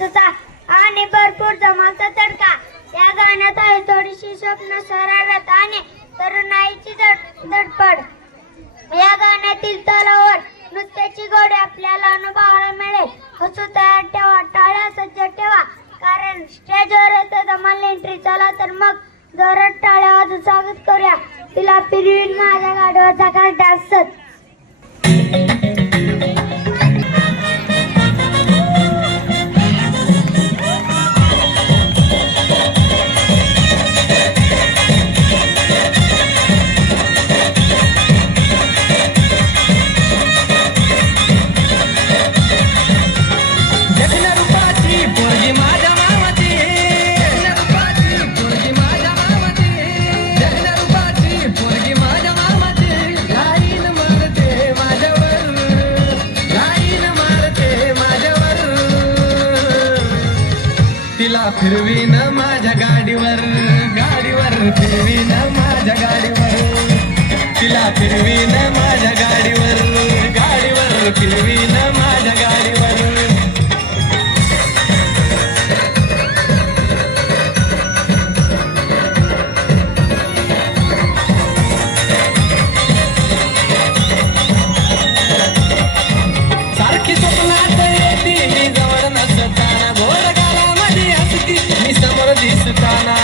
नाचाचा आणि भरपूर धमाचा तडका। या गाण्यात आहे थोडीशी स्वप्न शरारत आणि तरुणाईची धडपड। या गाण्यातील तलावर नृत्याची गोडी आपल्याला अनुभवायला मिळेल। हसू तयार ठेवा, टाळ्या सज्ज ठेवा, कारण स्टेजवर येतं धमाल एंट्री। चला तर मग जोरात टाळ्या वाजवून स्वागत करूया तिला फिरवीन माझ्या गाडीवरचा काय डान्स। फिरवीन माझ्या गाडीवर गाडीवर फिरवीन माझ्या गाडीवर तिला फिरवीन माझ्या गाडीवर गाडीवर फिरवीन माझ्या गाडीवर। सारखी स्वप्नात येते मी जवळ नसताना, गोड गालामध्ये हसती मी समोर दिसताना।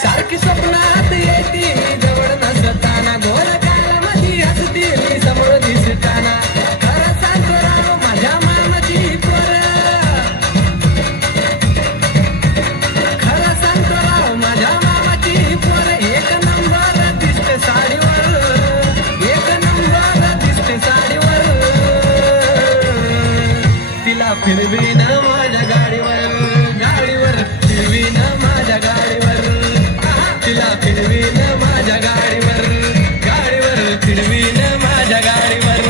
सारखी स्वप्नात येते मी जवळ नसताना, गोड गालामध्ये हसती मी समोर दिसताना। खरं सांगतो राव माझ्या मामाची पोर, खरं सांगतो राव माझ्या मामाची पोर। एक नंबर दिसते साडीवर, एक नंबर दिसते साडीवर। तिला फिरवीन माझ्या गाडीवर गाडीवर फिरवीन माझ्या गाडीवर तिला फिरवीन माझ्या गाडीवर गाडीवर फिरवीन माझ्या गाडीवर।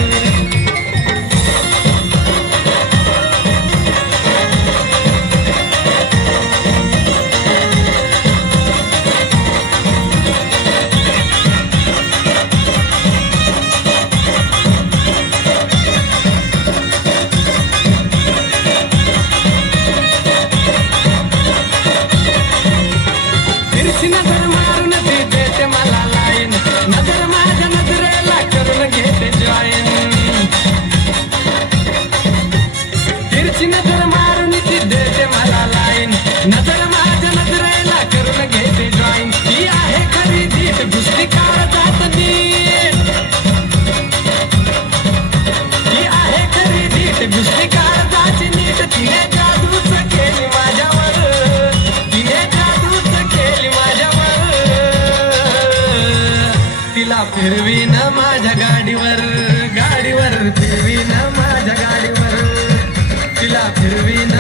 नजर मारून ती देते मला लाईन, नजर माझ्या नजरेला करून घेते जॉईन। तिरची नजर मारून ती देते मला लाईन, नजर माझ्या नजरेला करून घेते जॉईन। ती आहे खरी धीट गुस्ती काळजात नीट, ती आहे खरी धीट गुस्ती काळजाची नीट। तिने जादूच केली माझ्यावर, तिने जादूच केली माझ्यावर। तिला फिरवीन माझ्या गाडीवर गाडीवर फिरवीन माझ्या गाडीवर तिला फिरवीन